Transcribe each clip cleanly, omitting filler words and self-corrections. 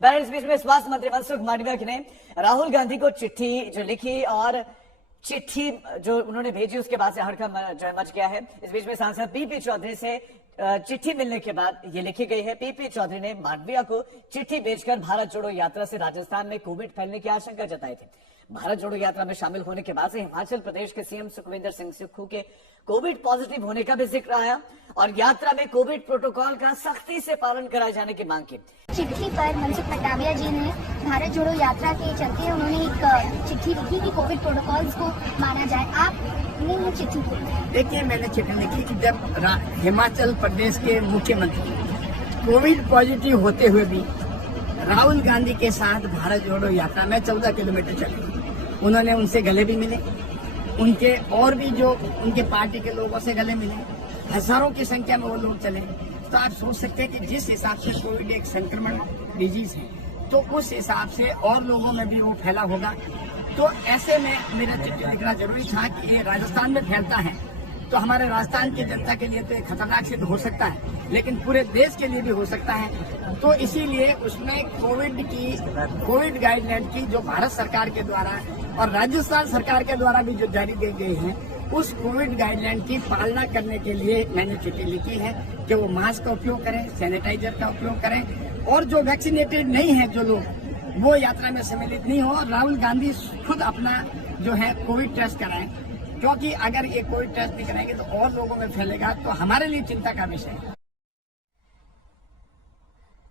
बहरहाल इस बीच में स्वास्थ्य मंत्री मनसुख मांडविया ने राहुल गांधी को चिट्ठी जो लिखी और चिट्ठी जो उन्होंने भेजी उसके बाद से हड़कंप मच गया है। इस बीच में सांसद पीपी चौधरी से चिट्ठी मिलने के बाद ये लिखी गई है। पीपी चौधरी ने मांडविया को चिट्ठी भेजकर भारत जोड़ो यात्रा से राजस्थान में कोविड फैलने की आशंका जताई थी। भारत जोड़ो यात्रा में शामिल होने के बाद से हिमाचल प्रदेश के सीएम सुखविंदर सिंह सुक्खू के कोविड पॉजिटिव होने का भी जिक्र आया और यात्रा में कोविड प्रोटोकॉल का सख्ती से पालन कराए जाने की मांग की। चिट्ठी पर मनसुख मांडविया जी ने भारत जोड़ो यात्रा के चलते उन्होंने एक चिट्ठी लिखी कि कोविड प्रोटोकॉल्स को माना जाए। आपने ये चिट्ठी की? देखिए, मैंने चिट्ठी लिखी कि जब हिमाचल प्रदेश के मुख्यमंत्री कोविड पॉजिटिव होते हुए भी राहुल गांधी के साथ भारत जोड़ो यात्रा में 14 किलोमीटर चले, उन्होंने उनसे गले भी मिले, उनके और भी जो उनके पार्टी के लोगों से गले मिले, हजारों की संख्या में वो लोग चले। तो आप सोच सकते हैं कि जिस हिसाब से कोविड एक संक्रमण डिजीज है तो उस हिसाब से और लोगों में भी वो फैला होगा। तो ऐसे में मेरा चिट्ठी लिखना जरूरी था कि ये राजस्थान में फैलता है तो हमारे राजस्थान की जनता के लिए तो एक खतरनाक सिद्ध हो सकता है, लेकिन पूरे देश के लिए भी हो सकता है। तो इसीलिए उसमें कोविड गाइडलाइन की जो भारत सरकार के द्वारा और राजस्थान सरकार के द्वारा भी जो जारी की गई है, उस कोविड गाइडलाइन की पालना करने के लिए मैंने चिट्ठी लिखी है कि वो मास्क का उपयोग करें, सैनिटाइजर का उपयोग करें और जो वैक्सीनेटेड नहीं है जो लोग वो यात्रा में सम्मिलित नहीं हो। राहुल गांधी खुद अपना जो है कोविड टेस्ट कराएं, क्योंकि अगर ये कोविड टेस्ट नहीं कराएंगे तो और लोगों में फैलेगा, तो हमारे लिए चिंता का विषय है।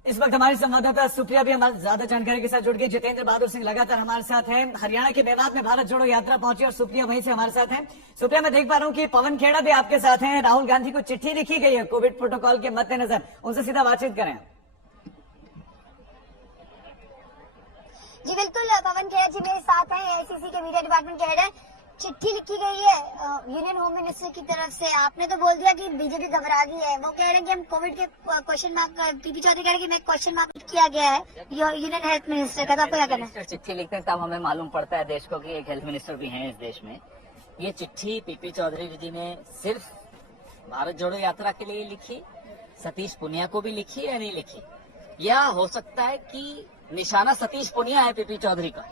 इस वक्त हमारी संवाददाता सुप्रिया भी हमारे ज्यादा जानकारी के साथ जुड़ गई। जितेंद्र बहादुर सिंह लगातार हमारे साथ हैं। हरियाणा के मेवात में भारत जोड़ो यात्रा पहुंची और सुप्रिया वहीं से हमारे साथ हैं। सुप्रिया, मैं देख पा रहा हूं कि पवन खेड़ा भी आपके साथ हैं। राहुल गांधी को चिट्ठी लिखी गई है कोविड प्रोटोकॉल के मद्देनजर, उनसे सीधा बातचीत करें। जी बिल्कुल, पवन खेड़ा जी मेरे साथ हैं, एआईसीसी के मीडिया डिपार्टमेंट के हेड है। चिट्ठी लिखी गई है यूनियन होम मिनिस्टर की तरफ से। आपने तो बोल दिया कि बीजेपी घबरा गई है, वो कह रहे हैं कि हम कोविड के क्वेश्चन मार्क, पीपी चौधरी कह रहे हैं कि मैं क्वेश्चन मार्क किया गया है यूनियन हेल्थ मिनिस्टर का। तो आपको क्या कहना है? चिट्ठी लिखते हैं तब हमें मालूम पड़ता है देश को कि एक हेल्थ मिनिस्टर भी हैं इस देश में। ये चिट्ठी पीपी चौधरी जी ने सिर्फ भारत जोड़ो यात्रा के लिए लिखी, सतीश पुनिया को भी लिखी या नहीं लिखी, या हो सकता है कि निशाना सतीश पुनिया है पीपी चौधरी का,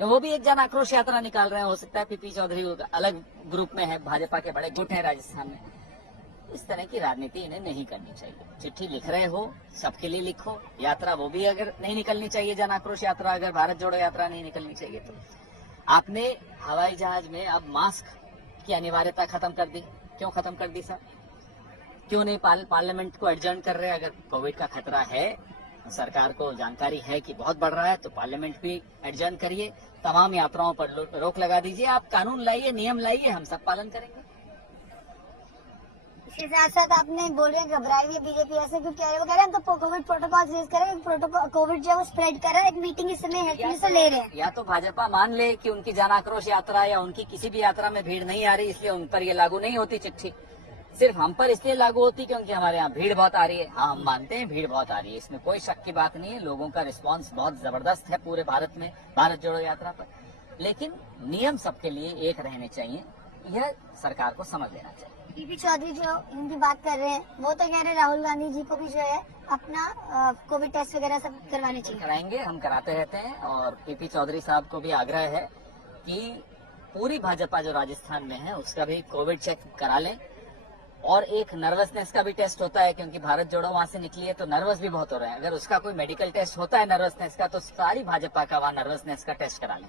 तो वो भी एक जन आक्रोश यात्रा निकाल रहे हैं। हो सकता है पीपी चौधरी अलग ग्रुप में है, भाजपा के बड़े गुट हैं राजस्थान में। इस तरह की राजनीति इन्हें नहीं करनी चाहिए। चिट्ठी लिख रहे हो सबके लिए लिखो, यात्रा वो भी अगर नहीं निकलनी चाहिए, जन आक्रोश यात्रा, अगर भारत जोड़ो यात्रा नहीं निकलनी चाहिए तो आपने हवाई जहाज में अब मास्क की अनिवार्यता खत्म कर दी। क्यों खत्म कर दी सर? क्यों नहीं पार्लियामेंट को एडजर्न कर रहे? अगर कोविड का खतरा है, सरकार को जानकारी है कि बहुत बढ़ रहा है, तो पार्लियामेंट भी एडजर्न करिए, तमाम यात्राओं पर रोक लगा दीजिए, आप कानून लाइए, नियम लाइए, हम सब पालन करेंगे। इसके साथ साथ आपने बोले घबराई हुई बीजेपी, ऐसे क्यों कह रहे हैं? वो कह रहे हैं हम तो कोविड प्रोटोकॉल यूज करें, कोविड जो है वो स्प्रेड कर रहा है। एक मीटिंग इस समय हेल्थ मिनिस्टर ले रहे हैं। या तो भाजपा मान ले कि उनकी जन आक्रोश यात्रा या उनकी किसी भी यात्रा में भीड़ नहीं आ रही, इसलिए उन पर ये लागू नहीं होती चिट्ठी, सिर्फ हम पर इसलिए लागू होती क्योंकि हमारे यहाँ भीड़ बहुत आ रही है। हाँ, हम मानते हैं भीड़ बहुत आ रही है, इसमें कोई शक की बात नहीं है। लोगों का रिस्पांस बहुत जबरदस्त है पूरे भारत में भारत जोड़ो यात्रा पर, लेकिन नियम सबके लिए एक रहने चाहिए, यह सरकार को समझ लेना चाहिए। पीपी चौधरी जो इनकी बात कर रहे हैं वो तो कह रहे हैं राहुल गांधी जी को भी जो है अपना कोविड टेस्ट वगैरह सब करवाने चाहिए। कराएंगे, हम कराते रहते हैं। और पीपी चौधरी साहब को भी आग्रह है कि पूरी भाजपा जो राजस्थान में है उसका भी कोविड चेक करा लें। और एक नर्वसनेस का भी टेस्ट होता है, क्योंकि भारत जोड़ो वहां से निकली है तो नर्वस भी बहुत हो रहे हैं। अगर उसका कोई मेडिकल टेस्ट होता है नर्वसनेस का, तो सारी भाजपा का वहां नर्वसनेस का टेस्ट करा लें।